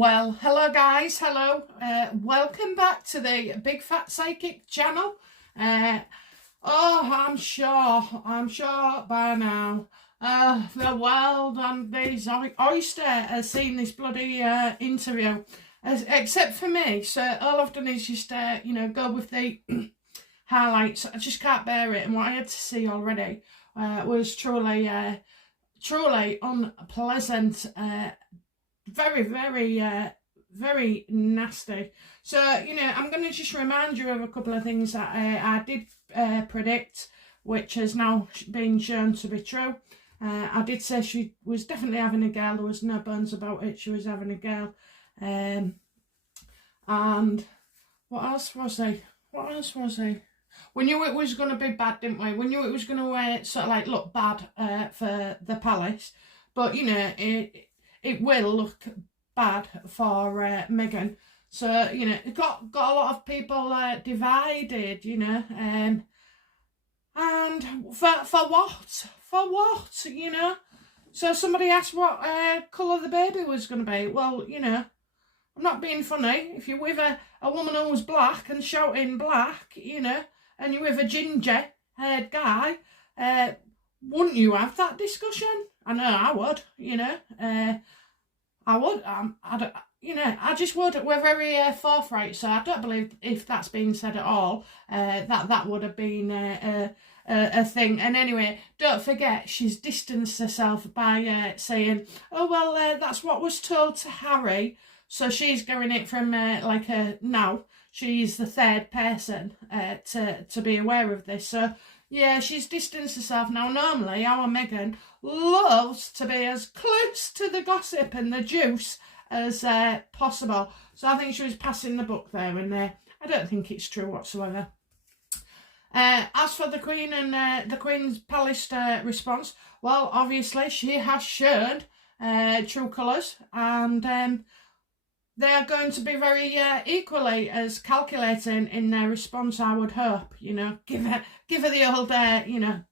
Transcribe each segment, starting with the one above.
Well, hello guys, hello. Welcome back to the Big Fat Psychic channel. I'm sure by now the world and these oyster has seen this bloody interview, except for me. So all I've done is just go with the highlights. I just can't bear it, and what I had to see already was truly unpleasant. Very, very nasty. So, I'm going to just remind you of a couple of things that I did predict, which has now been shown to be true. I did say she was definitely having a girl. There was no bones about it. She was having a girl. And what else was he? We knew it was going to be bad, didn't we? We knew it was going to sort of like look bad for the palace. But, it will look bad for Meghan. So, it got a lot of people divided, and for what? For what, So somebody asked what colour the baby was going to be. Well, I'm not being funny. If you're with a woman who's black and shouting black, and you're with a ginger-haired guy, wouldn't you have that discussion? I know I would, I would. I just would. We're very forthright, so I don't believe if that's been said at all, that would have been a thing. And anyway, don't forget, she's distanced herself by saying, "Oh well, that's what was told to Harry." So she's going it from now. She's the third person to be aware of this. So yeah, she's distanced herself now. Normally, our Meghan loves to be as close to the gossip and the juice as possible. So I think she was passing the buck there, and I don't think it's true whatsoever. As for the Queen and the Queen's Palace response, well, obviously she has shown true colours, and they are going to be very equally as calculating in their response, I would hope. Give her the old,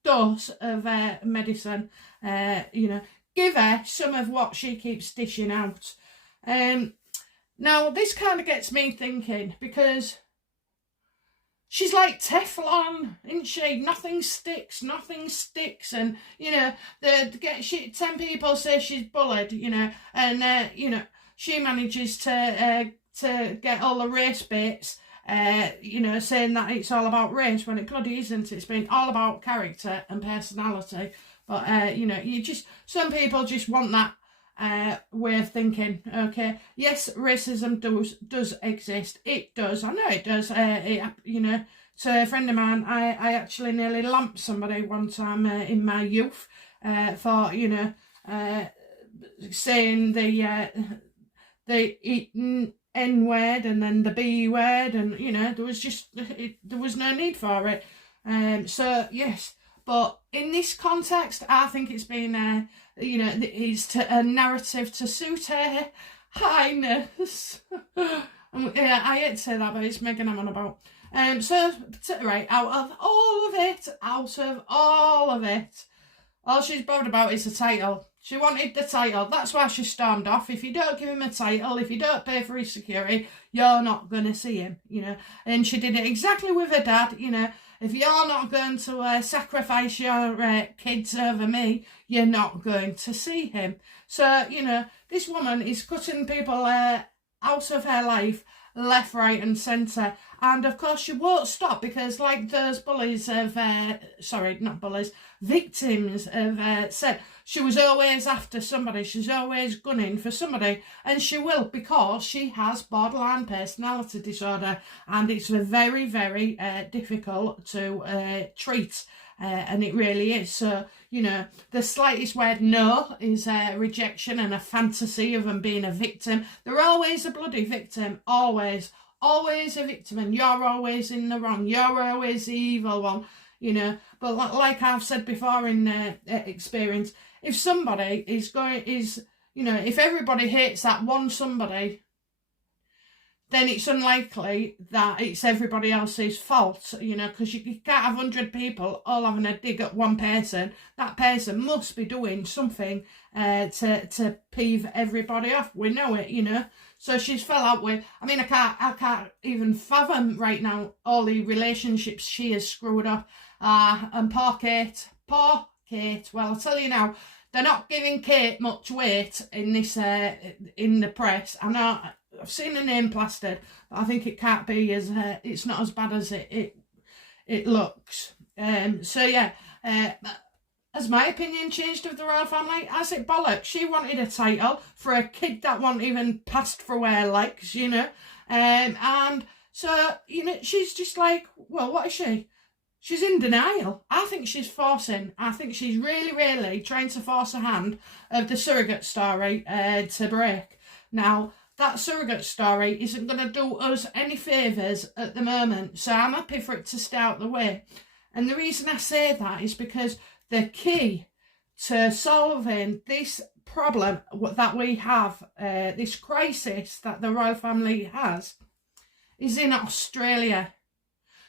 dose of medicine. Give her some of what she keeps dishing out. Now, this kind of gets me thinking, because she's like Teflon, isn't she? Nothing sticks, and 10 people say she's bullied, and she manages to get all the race bits, saying that it's all about race when it bloody isn't. It's been all about character and personality. But, some people just want that way of thinking, okay? Yes, racism does exist. It does. I know it does. To a friend of mine, I actually nearly lamped somebody one time in my youth for, saying the N-word and then the B-word, and there was no need for it. So yes, but in this context, I think it's been it's a narrative to suit her highness. Yeah, I hate to say that, but it's Meghan I'm on about. Right, out of all of it, all she's bothered about is the title. She wanted the title. That's why she stormed off. If you don't give him a title, if you don't pay for his security, you're not going to see him, And she did it exactly with her dad, If you're not going to sacrifice your kids over me, you're not going to see him. So, this woman is cutting people out of her life left, right and centre. And of course she won't stop, because like those victims have said, she was always after somebody, she's always gunning for somebody, and she will, because she has borderline personality disorder, and it's very, very difficult to treat. And it really is. So, the slightest word no is a rejection and a fantasy of them being a victim. They're always a bloody victim, always a victim, and you're always in the wrong. You're always the evil one, But like I've said before in experience, if somebody if everybody hates that one somebody, then it's unlikely that it's everybody else's fault, because you can't have 100 people all having a dig at one person. That person must be doing something to peeve everybody off. We know it, So she's fell out with, I mean, I can't even fathom right now all the relationships she has screwed up. And poor Kate, well, I'll tell you now, they're not giving Kate much weight in this, in the press. I know, I've seen her name plastered, but I think it can't be as, it's not as bad as it looks. So yeah, has my opinion changed of the royal family? Has it bollocks? She wanted a title for a kid that wasn't even passed for her legs, you know. And so, you know, she's just like, well, what is she? She's in denial. I think she's forcing. I think she's really, really trying to force a hand of the surrogate story to break. Now, that surrogate story isn't going to do us any favours at the moment, so I'm happy for it to stay out the way. And the reason I say that is because the key to solving this problem that we have, this crisis that the royal family has, is in Australia.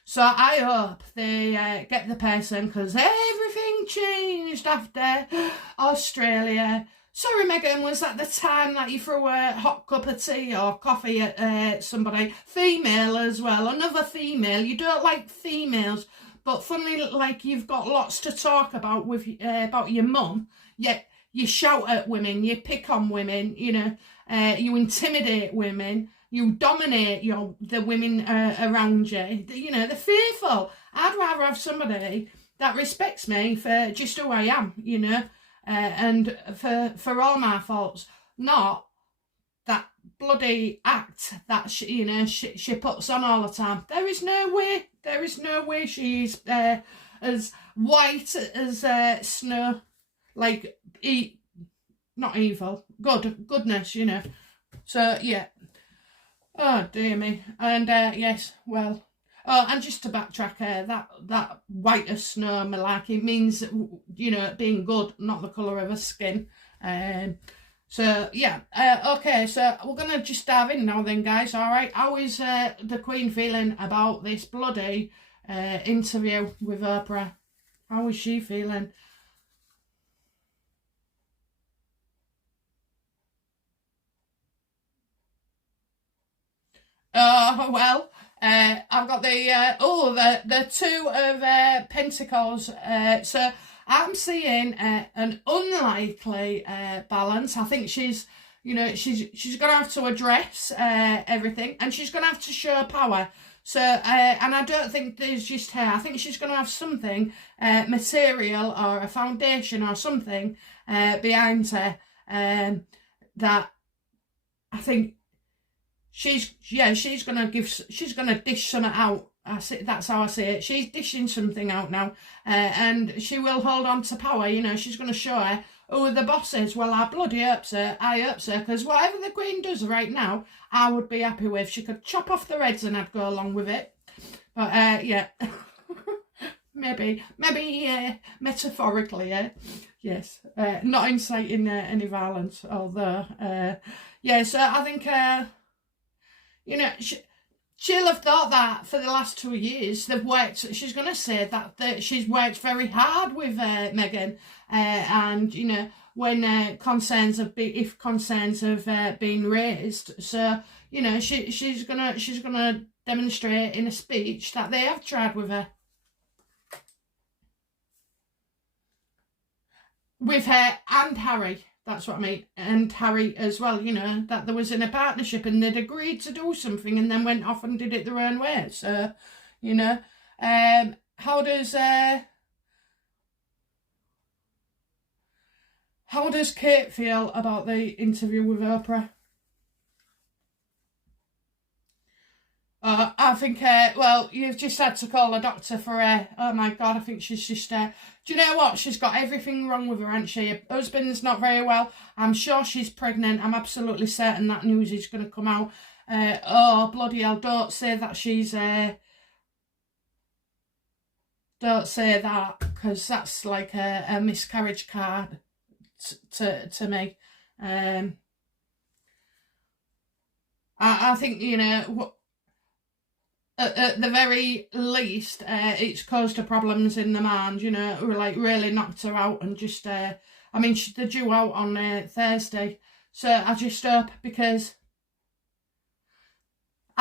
So I hope they get the person, because everything changed after Australia. Sorry, Meghan, was that the time that you threw a hot cup of tea or coffee at somebody? Female as well, another female. You don't like females, but funnily, like, you've got lots to talk about with about your mum, yet you shout at women, you pick on women, you know, you intimidate women. You dominate the women around you. You know, they're fearful. I'd rather have somebody that respects me for just who I am, you know, and for all my faults, not that bloody act that she puts on all the time. There is no way she's as white as snow, like not evil, goodness, you know. So yeah. Oh, dear me. And, yes, well... Oh, and just to backtrack, that white as snow malarkey means, you know, being good, not the colour of her skin. So, yeah. Okay, so we're going to just dive in now then, guys, all right? How is the Queen feeling about this bloody interview with Oprah? How is she feeling? Oh, well, I've got the two of Pentacles. So I'm seeing an unlikely balance. I think she's going to have to address everything, and she's going to have to show power. So, and I don't think there's just her. I think she's going to have something material or a foundation or something behind her that I think she's gonna dish something out. That's how I see it. She's dishing something out now, and she will hold on to power. You know, she's gonna show her who the boss is. Well, I bloody hopes her. I hope so, because whatever the Queen does right now, I would be happy with. She could chop off the heads and I'd go along with it. But yeah, maybe metaphorically, yeah. Yes, not inciting any violence, although yeah. So I think. You know, she'll have thought that for the last 2 years they've worked. She's going to say that she's worked very hard with Meghan, and you know when concerns have been raised. So you know she's gonna demonstrate in a speech that they have tried with her. With her and Harry. That's what I mean. And Harry as well, you know, that there was in a partnership and they'd agreed to do something and then went off and did it their own way. So, you know, how does Kate feel about the interview with Oprah? I think, well, you've just had to call a doctor for her. Oh my God, I think she's just, do you know what? She's got everything wrong with her, hasn't she? Her husband's not very well. I'm sure she's pregnant. I'm absolutely certain that news is going to come out. Oh, bloody hell, don't say that she's, don't say that, because that's like a miscarriage card to me. I think, you know, what, at the very least, it's caused her problems in the mind, you know, like really knocked her out and just, I mean, they're due out on Thursday. So I just hope, because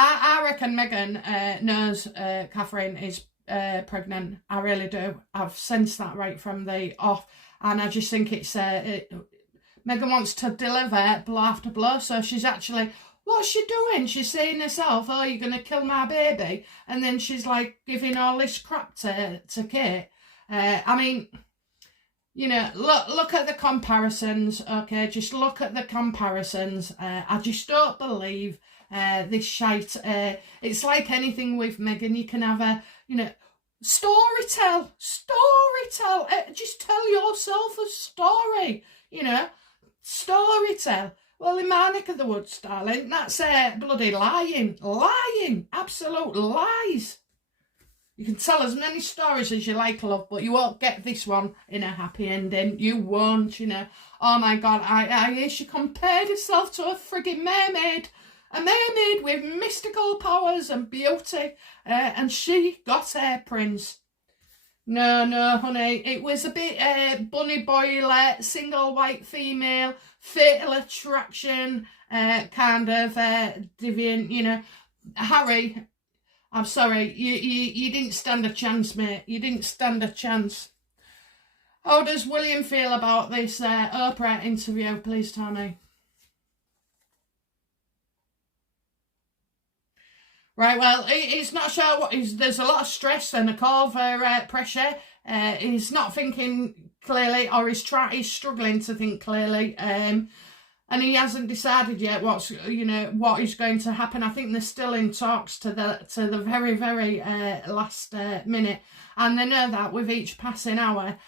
I reckon Meghan knows Catherine is pregnant. I really do. I've sensed that right from the off, and I just think it's Meghan wants to deliver blow after blow, so she's actually, what's she doing? She's saying herself, oh, you're going to kill my baby, and then she's like giving all this crap to Kate. I mean, you know, look at the comparisons, okay? Just look at the comparisons. I just don't believe this shite. It's like anything with Meghan. You can have a, you know, storytell. Just tell yourself a story, you know, storytell. Well, in my neck of the woods, darling, that's bloody lying, absolute lies. You can tell as many stories as you like, love, but you won't get this one in a happy ending. You won't, you know. Oh my God, I hear she compared herself to a frigging mermaid. A mermaid with mystical powers and beauty. And she got her prince. No, honey. It was a bit bunny boiler, single white female, fatal attraction, kind of deviant, you know. Harry, I'm sorry, you didn't stand a chance, mate. You didn't stand a chance. How does William feel about this Oprah interview, please, Tony? Right, well, he's not sure what there's a lot of stress and a call for pressure. He's not thinking clearly, or he's struggling to think clearly. And he hasn't decided yet what is going to happen. I think they're still in talks to the very, very last minute. And they know that with each passing hour,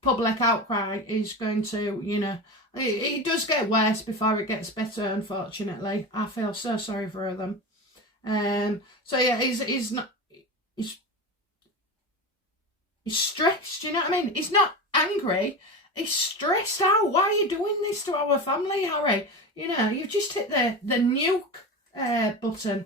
public outcry is going to, you know, it does get worse before it gets better, unfortunately. I feel so sorry for them. So yeah, he's stressed, you know what I mean? He's not angry. He's stressed out. Why are you doing this to our family, Harry? You know, you've just hit the nuke button.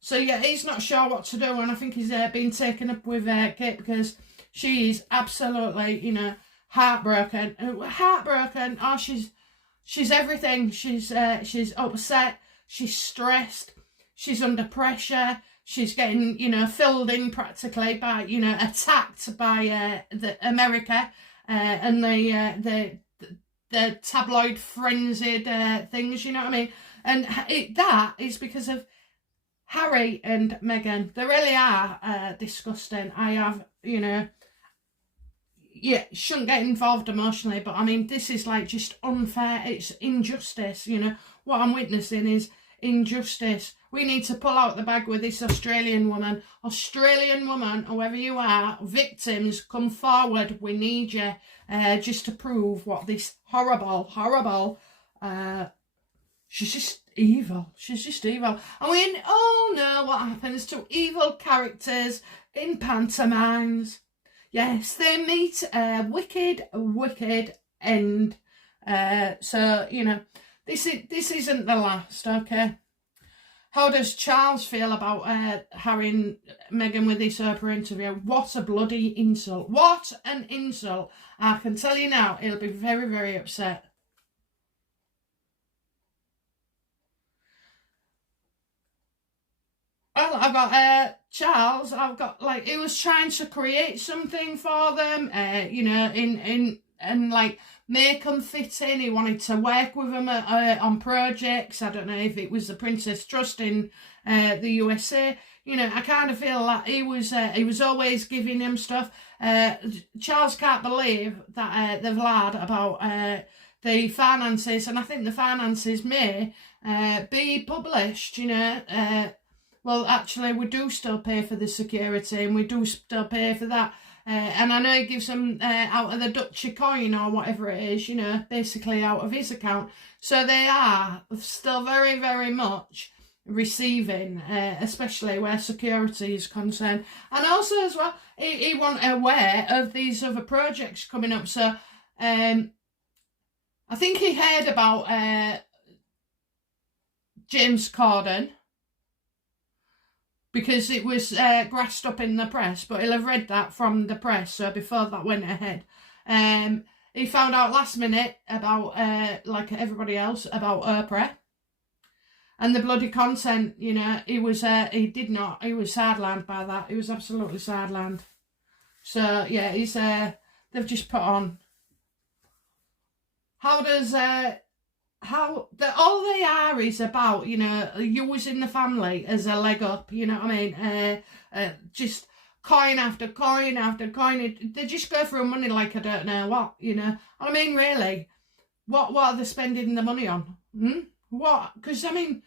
So yeah, he's not sure what to do, and I think he's been taken up with Kate because she is absolutely, you know, heartbroken. Oh, she's everything. She's upset. She's stressed. She's under pressure. She's getting, you know, filled in practically by, you know, attacked by the America. And the tabloid frenzied things, you know what I mean? And that is because of Harry and Meghan. They really are disgusting. I have, you know, yeah, shouldn't get involved emotionally, but I mean, this is like just unfair. It's injustice, you know. What I'm witnessing is injustice. We need to pull out the bag with this Australian woman. Australian woman, whoever you are, victims, come forward. We need you just to prove what this horrible, she's just evil. She's just evil. And we all know what happens to evil characters in pantomimes. Yes, they meet a wicked end. So, you know, this isn't the last, okay? How does Charles feel about Harry and Meghan with this Oprah interview? What a bloody insult. What an insult. I can tell you now, he'll be very, very upset. Well, I've got Charles. I've got, like, he was trying to create something for them, you know, and like make them fit in. He wanted to work with them on projects. I don't know if it was the Princess Trust in the USA. You know, I kind of feel like he was always giving them stuff. Charles can't believe that they've lied about the finances, and I think the finances may be published, you know. Well, actually, we do still pay for the security, and we do still pay for that. And I know he gives them out of the Dutch coin or whatever it is, you know, basically out of his account. So they are still very, very much receiving, especially where security is concerned. And also as well, he wasn't aware of these other projects coming up. So I think he heard about James Corden, because it was grassed up in the press, but he'll have read that from the press, so before that went ahead. He found out last minute about, like everybody else, about Oprah. And the bloody consent, you know, he was sidelined by that. He was absolutely sidelined. So, yeah, they've just put on. All they are is about, you know, using the family as a leg up, you know what I mean? Just coin after coin after coin. They just go through money like I don't know what, you know. I mean, really, what are they spending the money on? What? Because, I mean,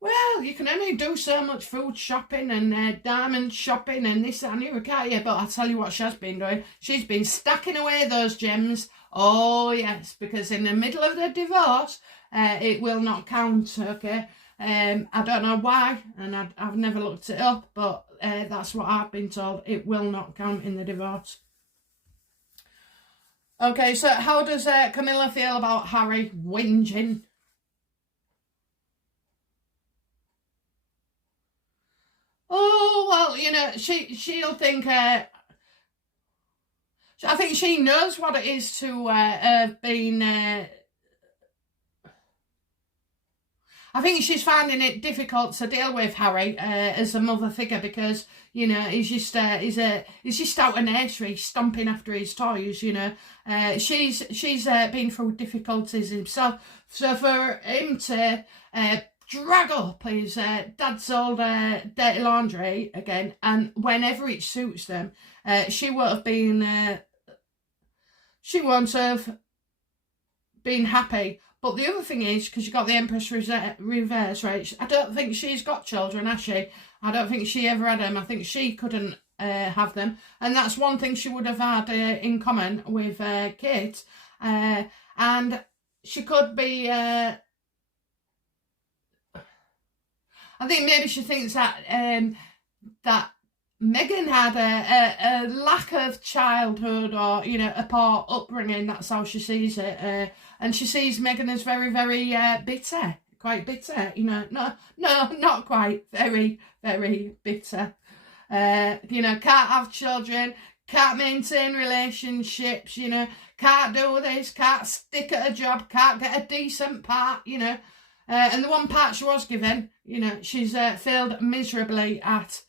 well, you can only do so much food shopping and diamond shopping and this, that and the other, can't you? But I'll tell you what she has been doing. She's been stacking away those gems. Oh, yes, because in the middle of the divorce, it will not count, okay? I don't know why, and I've never looked it up, but that's what I've been told. It will not count in the divorce. Okay, so how does Camilla feel about Harry whinging? Oh, well, you know, she'll think, I think she knows what it is to have been, I think she's finding it difficult to deal with Harry as a mother figure because, you know, he's just out a nursery stomping after his toys, you know. She's been through difficulties himself. So for him to drag up his dad's old dirty laundry again, and whenever it suits them, she won't have been happy. But the other thing is, because you got the Empress reverse, right? I don't think she's got children, has she? I don't think she ever had them. I think she couldn't have them. And that's one thing she would have had in common with Kate. And she could be... I think maybe she thinks that that Meghan had a lack of childhood or, you know, a poor upbringing. That's how she sees it. And she sees Meghan as very, very bitter. Quite bitter, you know. No, not quite. Very, very bitter. You know, can't have children, can't maintain relationships, you know, can't do this, can't stick at a job, can't get a decent part, you know. And the one part she was given, you know, she's failed miserably at.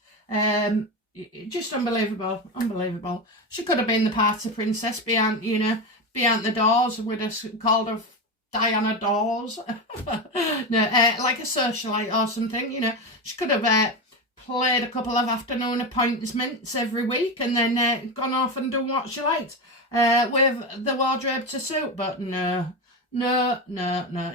Just unbelievable. She could have been the party princess behind the doors. We'd have called her Diana Dawes. No, like a socialite or something, you know. She could have played a couple of afternoon appointments every week and then gone off and done what she liked with the wardrobe to suit, but no.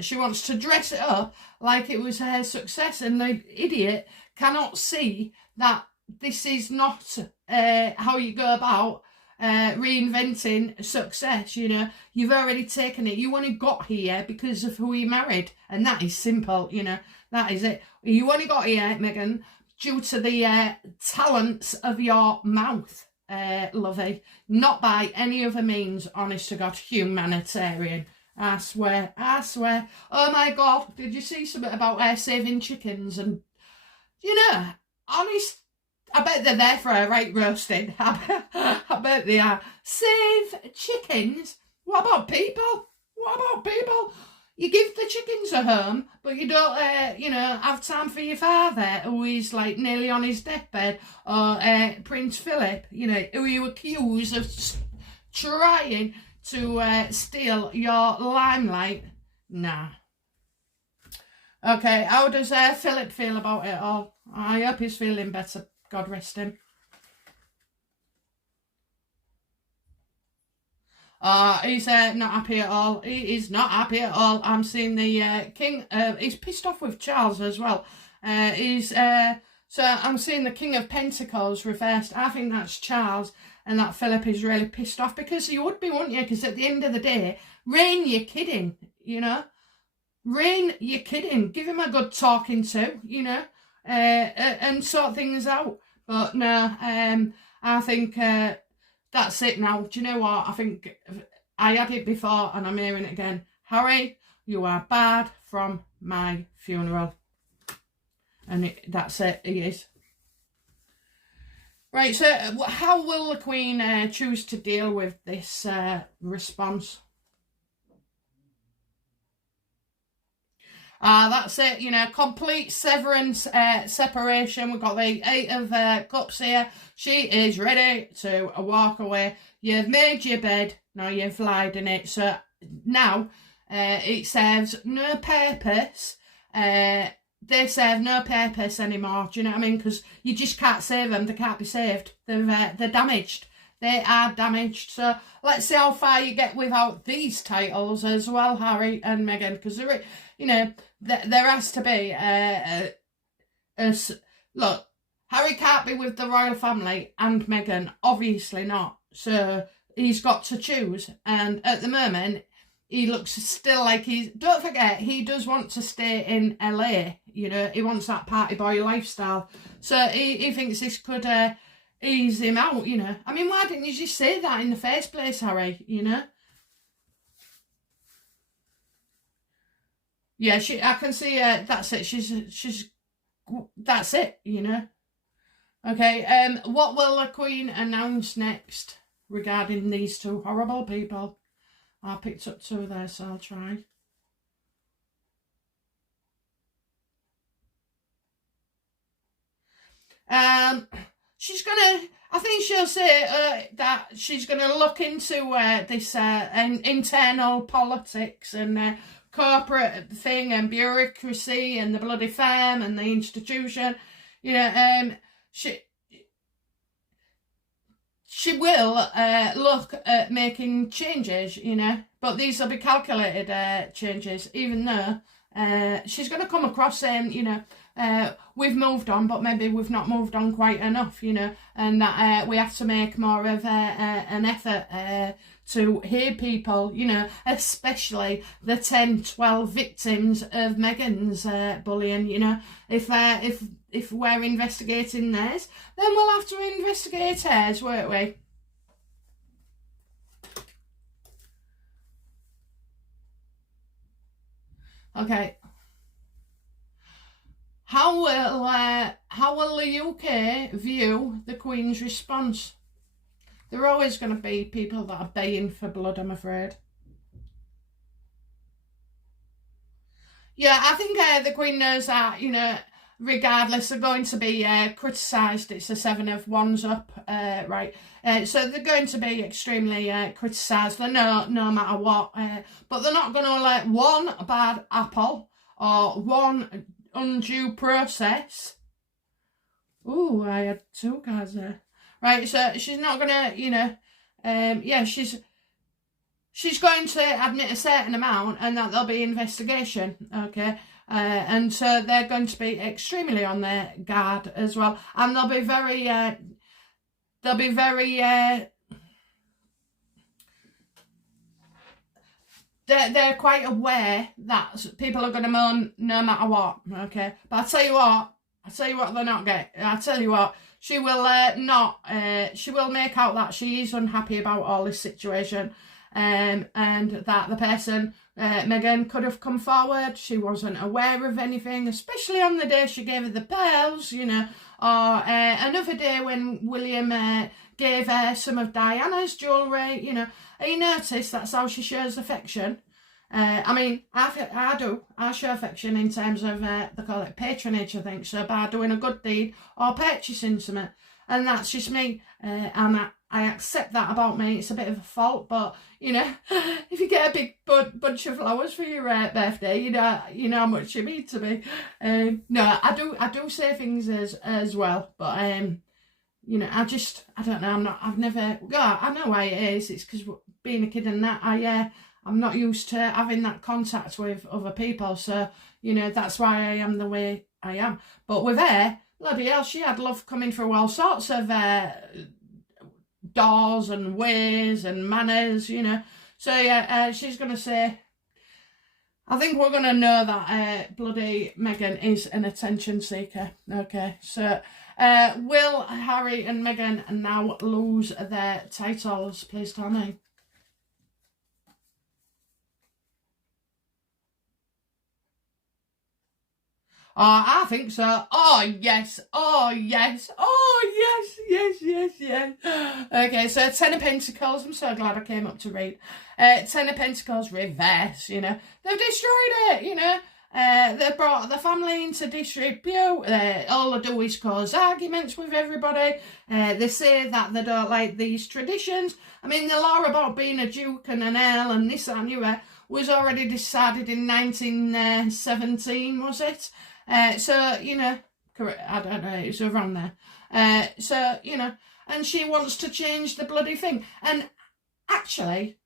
She wants to dress it up like it was her success, and the idiot cannot see that this is not how you go about reinventing success. You know, you've already taken it. You only got here because of who you married, and that is simple. You know, that is it. You only got here, Meghan, due to the talents of your mouth, lovey, not by any other means. Honest to God, humanitarian. I swear. Oh my God, did you see something about saving chickens? And, you know, honest, I bet they're there for a right roasting. I bet they are. Save chickens? What about people? You give the chickens a home, but you don't, have time for your father, who is like nearly on his deathbed, or Prince Philip, you know, who you accuse of trying to steal your limelight. Nah. Okay, how does Philip feel about it all? I hope he's feeling better. God rest him. He's not happy at all. He is not happy at all. I'm seeing the king. He's pissed off with Charles as well. So I'm seeing the King of Pentacles reversed. I think that's Charles, and that Philip is really pissed off, because you would be, wouldn't you? Because at the end of the day, Rain, you're kidding, you know. Rain, you're kidding. Give him a good talking to, you know, and sort things out. But no, I think that's it now. Do you know what? I think I had it before and I'm hearing it again. Harry, you are bad from my funeral. And that's it, he is. Right, so how will the Queen choose to deal with this response? That's it, you know, complete severance, separation. We've got the Eight of Cups here. She is ready to walk away. You've made your bed, now you've lied in it. So now it serves no purpose. They serve no purpose anymore, do you know what I mean? Because you just can't save them, they can't be saved. They're damaged. They are damaged. So let's see how far you get without these titles as well, Harry and Meghan. Because, you know, there has to be look, Harry can't be with the royal family and Meghan. Obviously not. So he's got to choose. And at the moment, he looks still like he's... Don't forget, he does want to stay in LA. You know, he wants that party boy lifestyle. So he thinks this could... ease him out, you know. I mean, why didn't you just say that in the first place, Harry, you know? Yeah, I can see, that's it, she's, that's it, you know. Okay, what will the Queen announce next regarding these two horrible people? I picked up two there, so I'll try. She's gonna, I think she'll say that she's gonna look into this internal politics and corporate thing and bureaucracy and the bloody firm and the institution. You know, she will look at making changes, you know, but these will be calculated changes, even though she's going to come across saying, you know, we've moved on, but maybe we've not moved on quite enough, you know, and that we have to make more of an effort to hear people, you know, especially the 10, 12 victims of Meghan's bullying, you know. If we're investigating theirs, then we'll have to investigate hers, won't we? Okay. How will the UK view the Queen's response? There are always going to be people that are baying for blood, I'm afraid. Yeah, I think the Queen knows that, you know, regardless, they're going to be criticised. It's a 7 of Wands up, right? So they're going to be extremely criticised, no matter what. But they're not going to let one bad apple or one undue process. Ooh, I had two cards there. Right, so she's not going to, you know, yeah, she's going to admit a certain amount and that there'll be investigation, okay? And so they're going to be extremely on their guard as well. And they'll be very, they're quite aware that people are going to moan no matter what, okay? But I tell you what they're not getting. I tell you what, she will she will make out that she is unhappy about all this situation, and that the person, Meghan, could have come forward. She wasn't aware of anything, especially on the day she gave her the pearls, you know, or another day when William gave her some of Diana's jewellery, you know. You notice that's how she shows affection. I mean, I show affection in terms of, they call it patronage, I think, so by doing a good deed or purchasing something, and that's just me, and I accept that about me. It's a bit of a fault, but, you know, if you get a big bunch of flowers for your birthday, you know how much you mean to me. No, I do say things as well, but, you know, I don't know, I know why it is. It's because being a kid and that, I'm not used to having that contact with other people, so, you know, that's why I am the way I am. But with her, bloody hell, she had love coming through all sorts of doors and ways and manners, you know. So, yeah, she's going to say, I think we're going to know that bloody Meghan is an attention seeker, okay. So, will Harry and Meghan now lose their titles? Please tell me. Oh, I think so. Oh, yes. Oh, yes. Oh, yes. Okay, so 10 of Pentacles. I'm so glad I came up to read. 10 of Pentacles reverse, you know. They've destroyed it, you know. They brought the family into disrepute. All they do is cause arguments with everybody. They say that they don't like these traditions. I mean, the law about being a duke and an earl and this and that was already decided in 1917, was it? So, you know, I don't know, it was around there. So, you know, and she wants to change the bloody thing. And actually,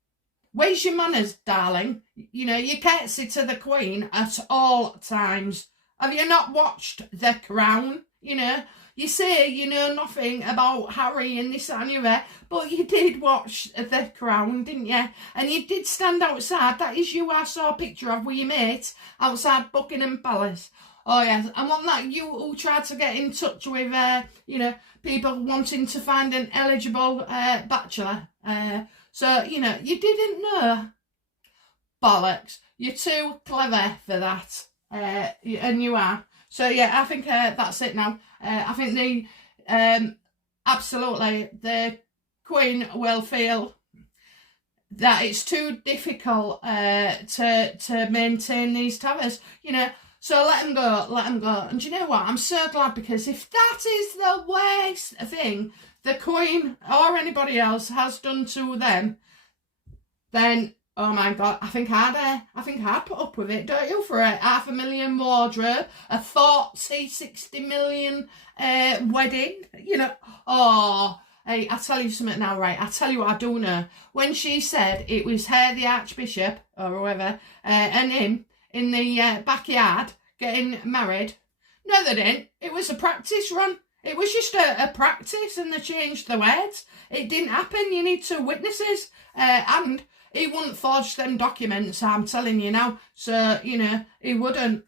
where's your manners, darling? You know, you curtsy to the Queen at all times. Have you not watched The Crown? You know, you say you know nothing about Harry and this and that, but you did watch The Crown, didn't you? And you did stand outside. That is you I saw a picture of with your mate outside Buckingham Palace. Oh, yes. And wasn't that you who tried to get in touch with, you know, people wanting to find an eligible bachelor? So, you know, you didn't know. Bollocks. You're too clever for that. And you are. So, yeah, I think that's it now. I think absolutely, the Queen will feel that it's too difficult to maintain these towers, you know. So let them go. And do you know what? I'm so glad, because if that is the worst thing the Queen or anybody else has done to them, then, oh my God, I think I'd put up with it, don't you? For a $500,000 wardrobe, a 60 million wedding, you know. Oh, hey, I tell you something now, right? I tell you what I do know. When she said it was her, the Archbishop, or whoever, and him, in the backyard getting married. No, they didn't. It was a practice run. It was just a practice, and they changed the words. It didn't happen. You need 2 witnesses. And he wouldn't forge them documents, I'm telling you now. So, you know, he wouldn't.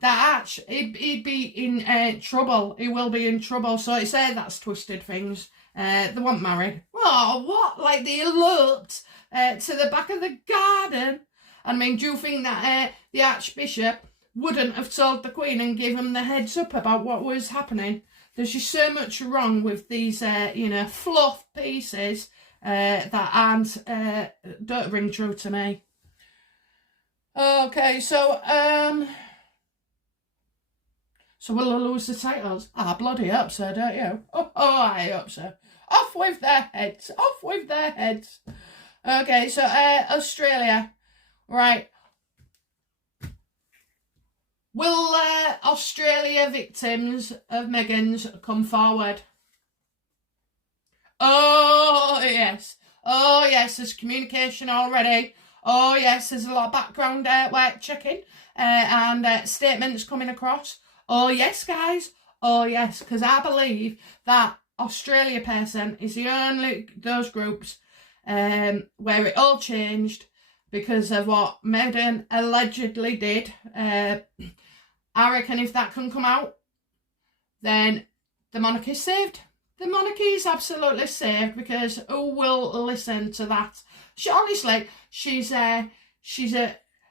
That Arch, he'd be in trouble. He will be in trouble. So it's that's twisted things. They weren't married. Oh, what? Like they eloped to the back of the garden. I mean, do you think that the Archbishop wouldn't have told the Queen and give him the heads up about what was happening? There's just so much wrong with these, you know, fluff pieces that aren't, don't ring true to me. Okay, so will I lose the titles? I bloody hope so, don't you? Oh, I hope so. Off with their heads. Off with their heads. Okay, so Australia. Right. Will Australia victims of Meghan's come forward? Oh, yes. Oh, yes, there's communication already. Oh, yes, there's a lot of background work checking and statements coming across. Oh, yes, guys. Oh, yes, because I believe that Australia person is the only, those groups where it all changed because of what Meghan allegedly did. I reckon if that can come out, then the monarchy's saved. The monarchy is absolutely saved, because who will listen to that? She's a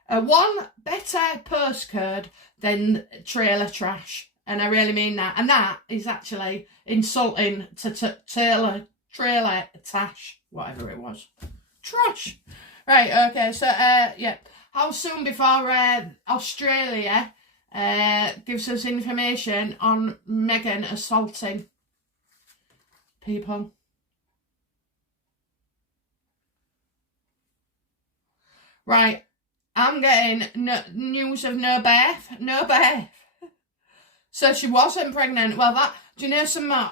one better postcode than trailer trash. And I really mean that. And that is actually insulting to trailer trash, whatever it was. Trash. Right, okay, so, yeah. How soon before Australia gives us information on Meghan assaulting people? Right, I'm getting news of no birth. So she wasn't pregnant. Well, that, do you know something?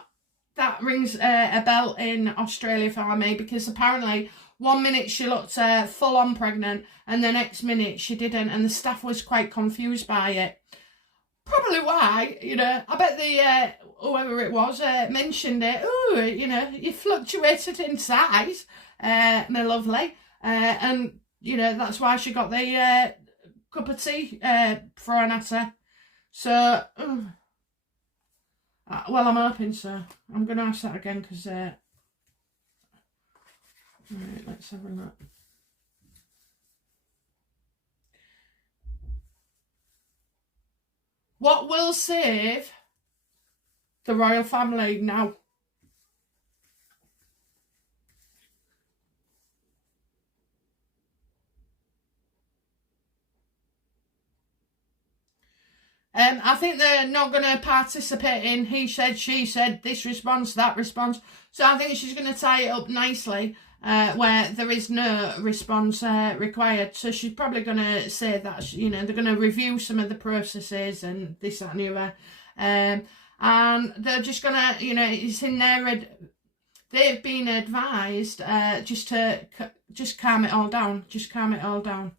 That rings a bell in Australia for me, because apparently 1 minute she looked full on pregnant and the next minute she didn't, and the staff was quite confused by it. Probably why, you know, I bet the whoever it was mentioned it. Oh, you know, you fluctuated in size, my lovely, and you know that's why she got the cup of tea thrown at her. So, well, I'm hoping so. I'm going to ask that again, because right, let's have a look. What will save the royal family now? I think they're not going to participate in he said, she said, this response, that response. So I think she's going to tie it up nicely where there is no response required. So she's probably going to say that, you know, they're going to review some of the processes and this, that and the other. And they're just going to, you know, it's in their... They've been advised just to just calm it all down. Just calm it all down.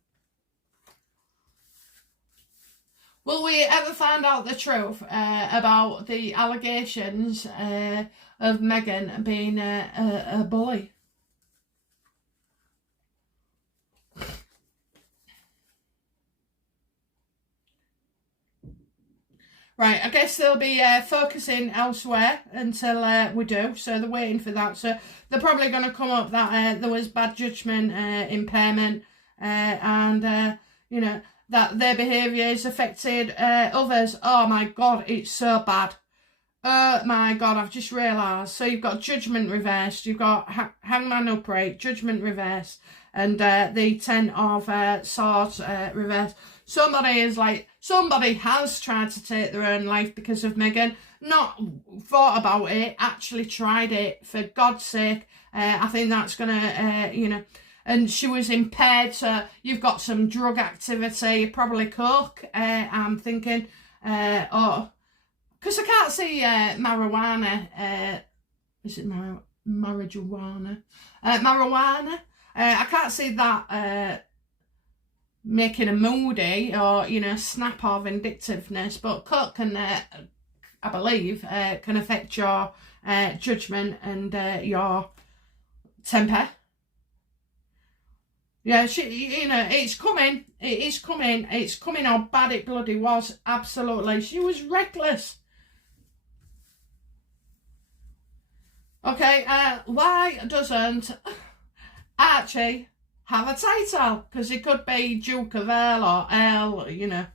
Will we ever find out the truth about the allegations of Meghan being a bully? Right, I guess they'll be focusing elsewhere until we do. So they're waiting for that. So they're probably going to come up that there was bad judgment, impairment, and, you know, that their behaviour has affected others. Oh my God, it's so bad. Oh my God, I've just realised. So you've got judgment reversed, you've got hangman upright, judgment reversed, and the 10 of swords reversed. Somebody has tried to take their own life because of Meghan. Not thought about it, actually tried it, for God's sake. I think that's going to, you know, and she was impaired, so you've got some drug activity, probably coke, I'm thinking. Or, because I can't see marijuana. Is it marijuana? Marijuana. I can't see that making a moody or, you know, snap or vindictiveness, but coke can, I believe, can affect your judgment and your temper. Yeah, you know, it's coming. It is coming. It's coming how bad it bloody was. Absolutely. She was reckless. Okay, why doesn't Archie have a title? Because he could be Duke of Earl or Earl, you know.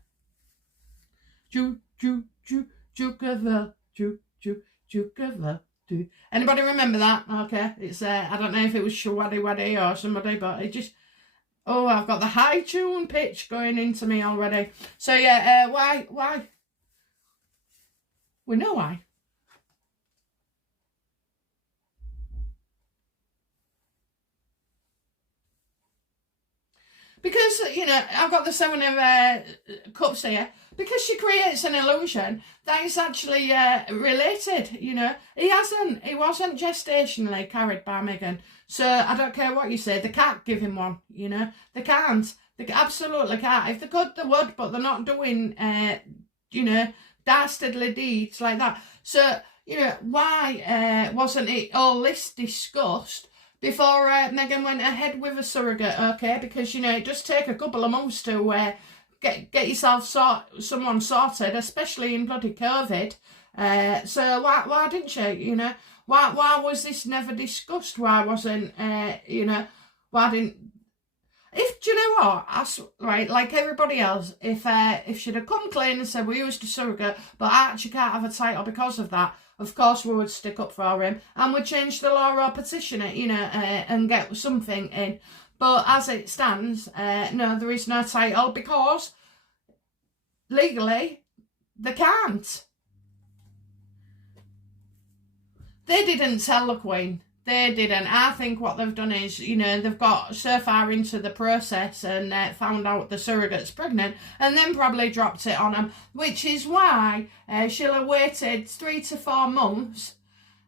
Duke of Earl. Duke of Earl. Anybody remember that? Okay, it's, I don't know if it was Shawaddy Waddy or somebody, but it just... Oh, I've got the high tune pitch going into me already. So yeah, why? We know why. Because, you know, I've got the 7 of cups here. Because she creates an illusion that it's actually related, you know. He wasn't gestationally carried by Meghan. So I don't care what you say, they can't give him one, you know. They can't. They absolutely can't. If they could, they would, but they're not doing, you know, dastardly deeds like that. So, you know, why wasn't it all this discussed before Meghan went ahead with a surrogate, okay? Because, you know, it does take a couple of months to get yourself someone sorted, especially in bloody COVID. So why didn't you, you know? Why was this never discussed? Why wasn't, you know, why didn't... Do you know what? Right, like everybody else, if she'd have come clean and said, we used a surrogate, but I actually can't have a title because of that, of course we would stick up for him and we'd change the law or petition it, you know, and get something in. But as it stands, no, there is no title because legally they can't. They didn't tell the Queen. They didn't. I think what they've done is, you know, they've got so far into the process and found out the surrogate's pregnant and then probably dropped it on them, which is why she'll have waited 3 to 4 months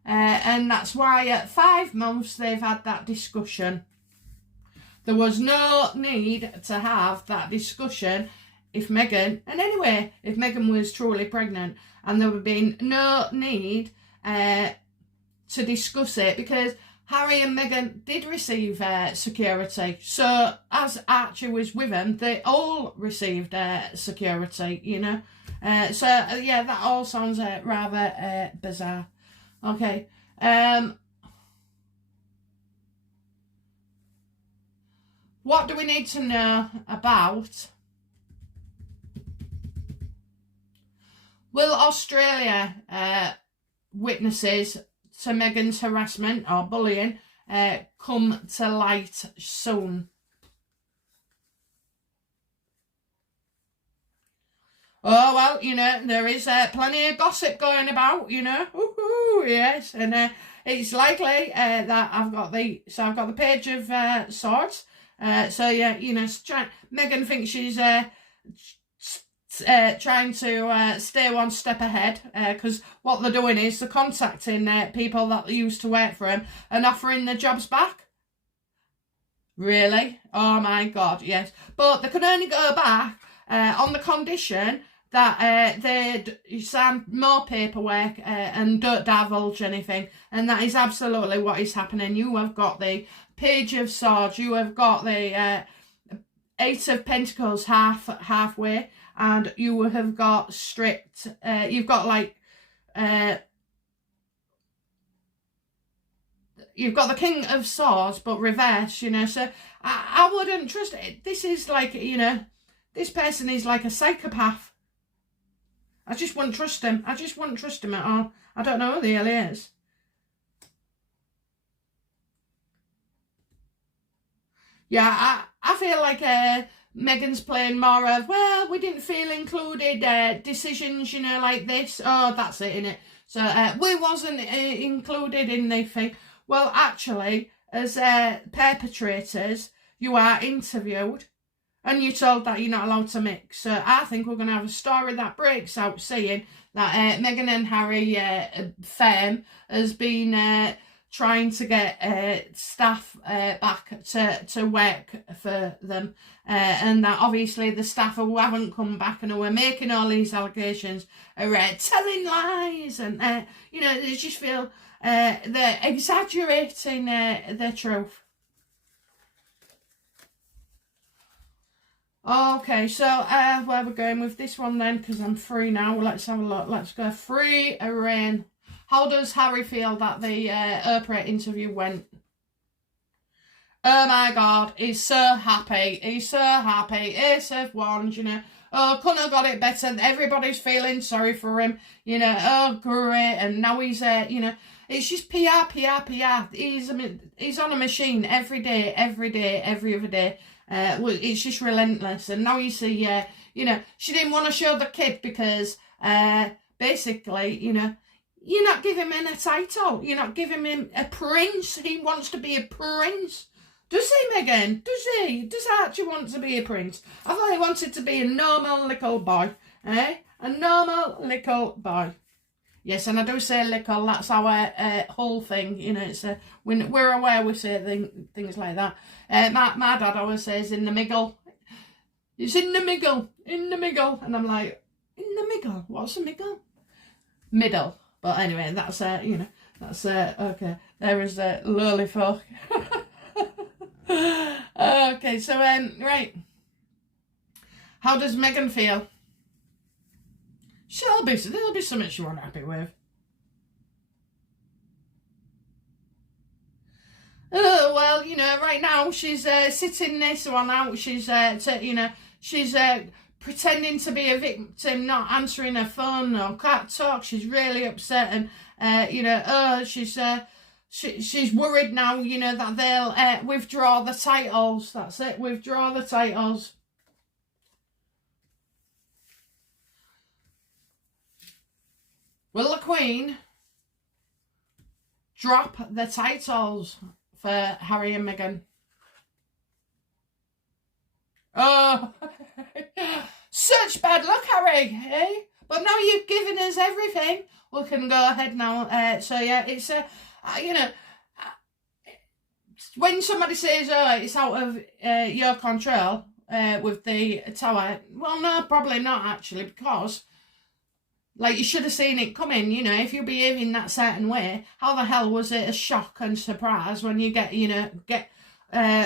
and that's why at 5 months they've had that discussion. There was no need to have that discussion if Meghan, and anyway, if Meghan was truly pregnant, and there would have been no need to discuss it because Harry and Meghan did receive security. So as Archie was with them, they all received security, you know. So yeah, that all sounds rather bizarre. Okay. What do we need to know about? Will Australia witnesses to Meghan's harassment or bullying come to light soon? Oh, well, you know, there is plenty of gossip going about, you know. Ooh, yes. And it's likely that I've got the Page of Swords. So, yeah, you know, Meghan thinks she's trying to stay one step ahead, because what they're doing is they're contacting people that used to work for him and offering their jobs back. Really? Oh, my God, yes. But they can only go back on the condition that they'd sign more paperwork and don't divulge anything. And that is absolutely what is happening. You have got the Page of Swords, you have got the Eight of Pentacles halfway, and you have got stripped, you've got like, you've got the King of Swords, but reverse, you know, so I wouldn't trust it. This is like, you know, this person is like a psychopath. I just wouldn't trust him. I just wouldn't trust him at all. I don't know who the hell he is. Yeah, I feel like Meghan's playing more of, well, we didn't feel included, decisions, you know, like this. Oh, that's it, innit? So we wasn't included in the thing. Well, actually, as perpetrators, you are interviewed and you're told that you're not allowed to mix. So I think we're going to have a story that breaks out saying that Meghan and Harry firm has been trying to get staff back to work for them. And that obviously the staff who haven't come back and who are making all these allegations are telling lies. And, you know, they just feel they're exaggerating the truth. Okay, so where we're going with this one then, because I'm free now. Let's have a look. Let's go free reign. How does Harry feel that the Oprah interview went? Oh my God, he's so happy. He's so happy. Ace of Wands, you know. Oh, couldn't have got it better. Everybody's feeling sorry for him. You know, oh, great. And now he's, you know, it's just PR, PR, PR. He's on a machine every day, every other day. It's just relentless. And now you see, you know, she didn't want to show the kid because basically, you know, you're not giving him a title. You're not giving him a prince. He wants to be a prince. Does he, Meghan? Does he? Does Archie want to be a prince? I thought he wanted to be a normal little boy. Eh? A normal little boy. Yes, and I do say little, that's our whole thing, you know, it's we're aware we say things like that. My dad always says in the miggle. It's in the miggle, and I'm like, in the miggle? What's a miggle? Middle. But anyway, that's, you know, that's, okay, there is lowly folk. Okay, so, right. How does Meghan feel? There'll be something she won't happy with. Oh, well, you know, right now she's sitting this one out. She's, you know, she's pretending to be a victim, not answering her phone or can't talk. She's really upset and, you know, oh, she's worried now, you know, that they'll withdraw the titles. That's it, withdraw the titles. Will the Queen drop the titles for Harry and Meghan? Oh, such bad luck, Harry, eh? But now you've given us everything. We can go ahead now. So, yeah, it's, you know, when somebody says, oh, it's out of your control with the tower, well, no, probably not, actually, because... like, you should have seen it coming, you know, if you're behaving that certain way, how the hell was it a shock and surprise when you get, you know,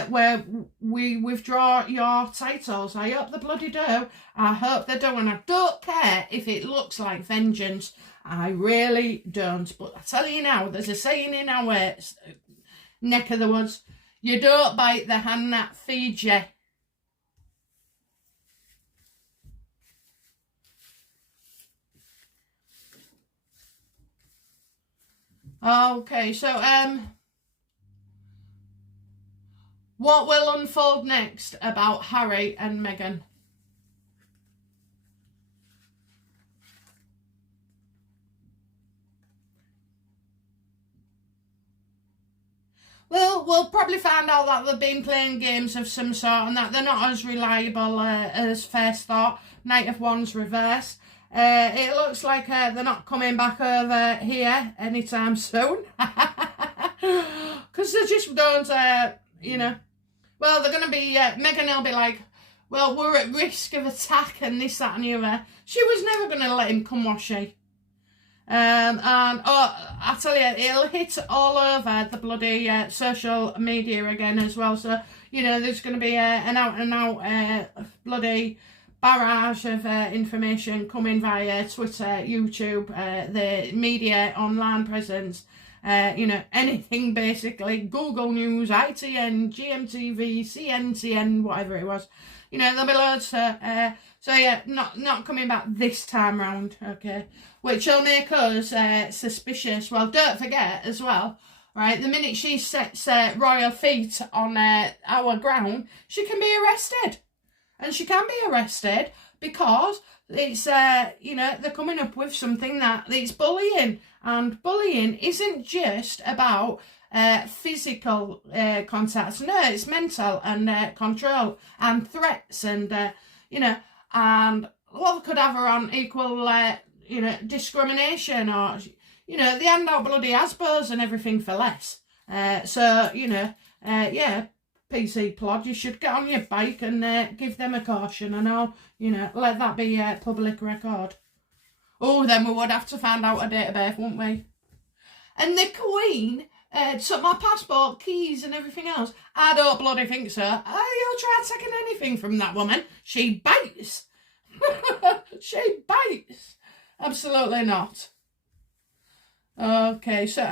where we withdraw your titles? I hope they bloody do. I hope they do, and I don't care if it looks like vengeance. I really don't. But I tell you now, there's a saying in our neck of the woods, you don't bite the hand that feeds you. Okay, so, what will unfold next about Harry and Meghan? we'll probably find out that they've been playing games of some sort and that they're not as reliable as first thought. Knight of Wands reversed. It looks like they're not coming back over here anytime soon. Because they just don't, you know. Well, they're going to be, Meghan will be like, well, we're at risk of attack and this, that and the other. She was never going to let him come, was she? And I tell you, it'll hit all over the bloody social media again as well. So, you know, there's going to be an out-and-out bloody barrage of information coming via Twitter, YouTube, the media, online presence, you know, anything basically, Google News, ITN, GMTV, CNCN, whatever it was. You know, there'll be loads. So yeah, not coming back this time round, okay? Which will make us suspicious. Well, don't forget as well, right? The minute she sets royal feet on our ground, she can be arrested. And she can be arrested because it's, you know, they're coming up with something that it's bullying. And bullying isn't just about physical contacts. No, it's mental and control and threats and, you know, and what could have her on equal, you know, discrimination or, you know, they hand out bloody Asbos and everything for less. So, you know, yeah. PC plod, you should get on your bike and give them a caution and all, you know, let that be public record. Oh, then we would have to find out her date of birth, wouldn't we? And the Queen took my passport, keys and everything else. I don't bloody think so. You'll try taking anything from that woman. She bites. She bites. Absolutely not. Okay, so,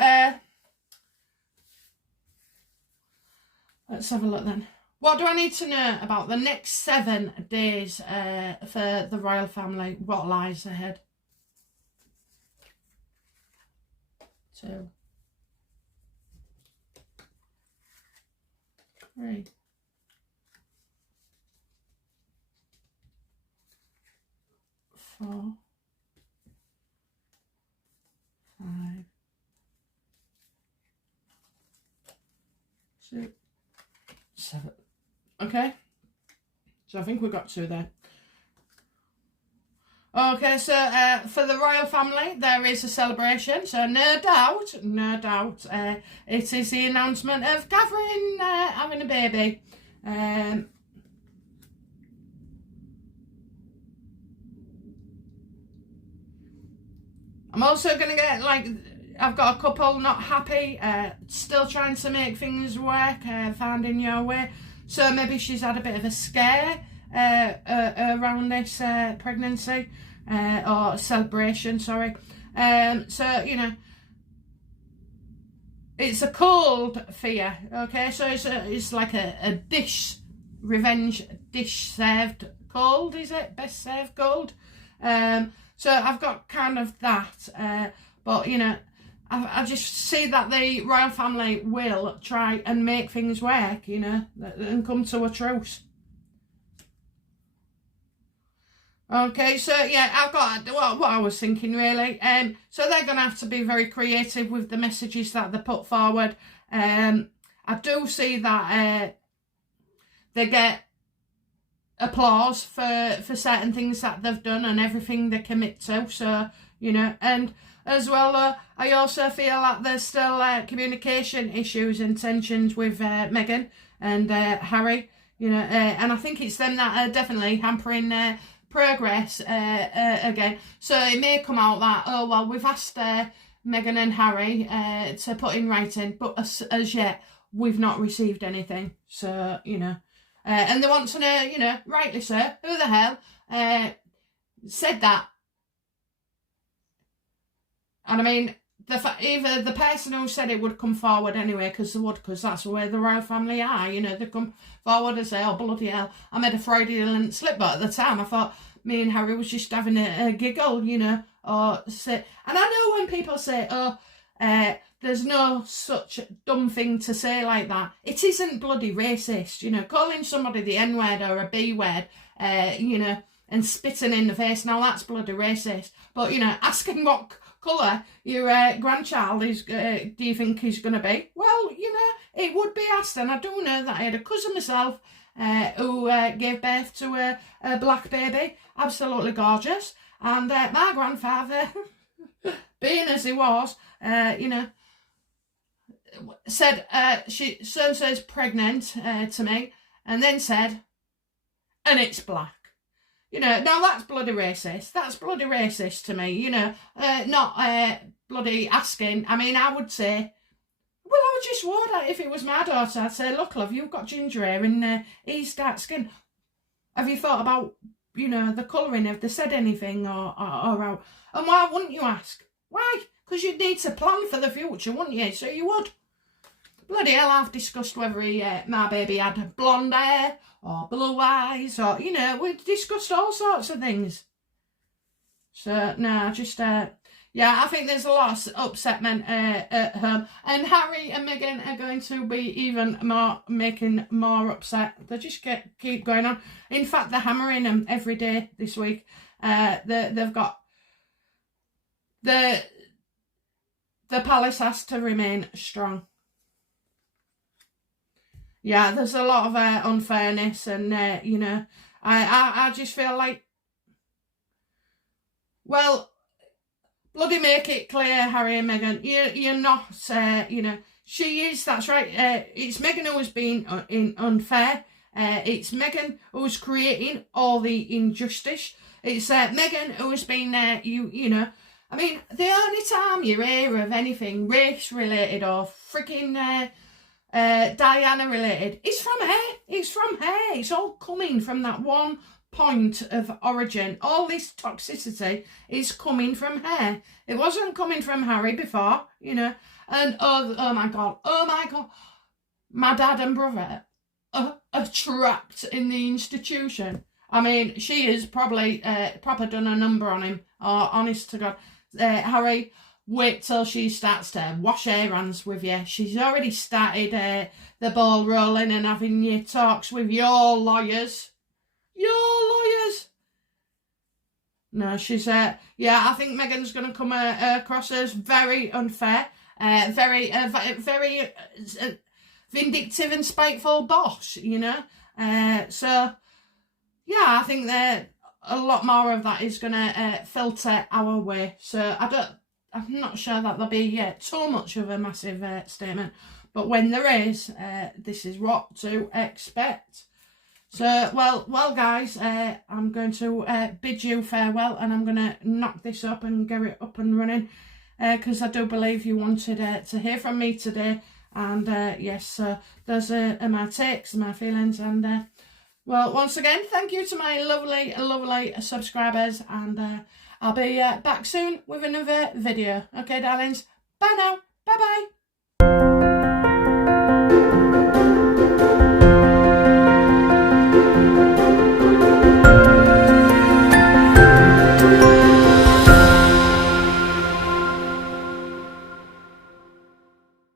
let's have a look then. What do I need to know about the next 7 days for the royal family? What lies ahead? 2, 3, 4, 5, 6, 7. Okay, so I think we got 2 there. Okay, so for the royal family, there is a celebration. So no doubt, it is the announcement of Catherine having a baby. I'm also going to get, like, I've got a couple not happy, still trying to make things work, finding your way. So maybe she's had a bit of a scare around this pregnancy or celebration, sorry. So, you know, it's a cold fear, okay? So it's like a dish, revenge dish served cold, is it? Best served cold. So I've got kind of that, but, you know, I just see that the royal family will try and make things work, you know, and come to a truce. Okay, so yeah, I've got what I was thinking really. So they're going to have to be very creative with the messages that they put forward. I do see that they get applause for certain things that they've done and everything they commit to. So, you know, and as well, I also feel that there's still communication issues and tensions with Meghan and Harry, you know, and I think it's them that are definitely hampering progress again. So it may come out that, oh, well, we've asked Meghan and Harry to put in writing, but as yet, we've not received anything. So, you know, and they want to know, you know, rightly so, who the hell said that? And I mean, either the person who said it would come forward anyway, because they would, because that's where the royal family are, you know, they come forward and say, oh, bloody hell, I made a Freudian slip, but at the time I thought me and Harry was just having a giggle, you know, or say, and I know when people say, oh, there's no such dumb thing to say like that. It isn't bloody racist, you know, calling somebody the N-word or a B-word, you know, and spitting in the face, now that's bloody racist. But, you know, asking what colour your grandchild is, do you think he's going to be? Well, you know, it would be asked, and I do know that I had a cousin myself who gave birth to a black baby, absolutely gorgeous, and my grandfather, being as he was, you know, said, so-and-so is pregnant to me, and then said, and it's black. You know, now that's bloody racist. That's bloody racist to me, you know, not bloody asking. I mean, I would say, well, I would just would, if it was my daughter, I'd say, look, love, you've got ginger hair and he's dark skin. Have you thought about, you know, the colouring? Have they said anything or out? And why wouldn't you ask? Why? Because you'd need to plan for the future, wouldn't you? So you would. Bloody hell, I've discussed whether my baby had blonde hair or blue eyes or, you know, we've discussed all sorts of things. So, no, just, yeah, I think there's a lot of upsetment at home. And Harry and Meghan are going to be even more, making more upset. They just keep going on. In fact, they're hammering them every day this week. They've got, the palace has to remain strong. Yeah, there's a lot of unfairness, and you know, I just feel like, well, bloody make it clear, Harry and Meghan, you're not, you know, she is. That's right. It's Meghan who has been unfair. It's Meghan who's creating all the injustice. It's Meghan who has been, you know. I mean, the only time you hear of anything race related or freaking Diana related, it's from her. It's from her. It's all coming from that one point of origin. All this toxicity is coming from her. It wasn't coming from Harry before, you know. And oh my god, my dad and brother are trapped in the institution. I mean, she has probably proper done a number on him. Oh, honest to God, Harry. Wait till she starts to wash her hands with you. She's already started the ball rolling and having your talks with your lawyers. Your lawyers. No, she's, yeah, I think Meghan's going to come across as very unfair, very vindictive and spiteful boss, you know. So, yeah, I think that a lot more of that is going to filter our way. So, I'm not sure that there'll be too much of a massive statement. But when there is, this is what to expect. So, well, guys, I'm going to bid you farewell, and I'm going to knock this up and get it up and running, because I do believe you wanted to hear from me today. And, yes, those are my takes, my feelings. And, well, once again, thank you to my lovely, lovely subscribers. And I'll be back soon with another video. Okay, darlings? Bye now. Bye-bye.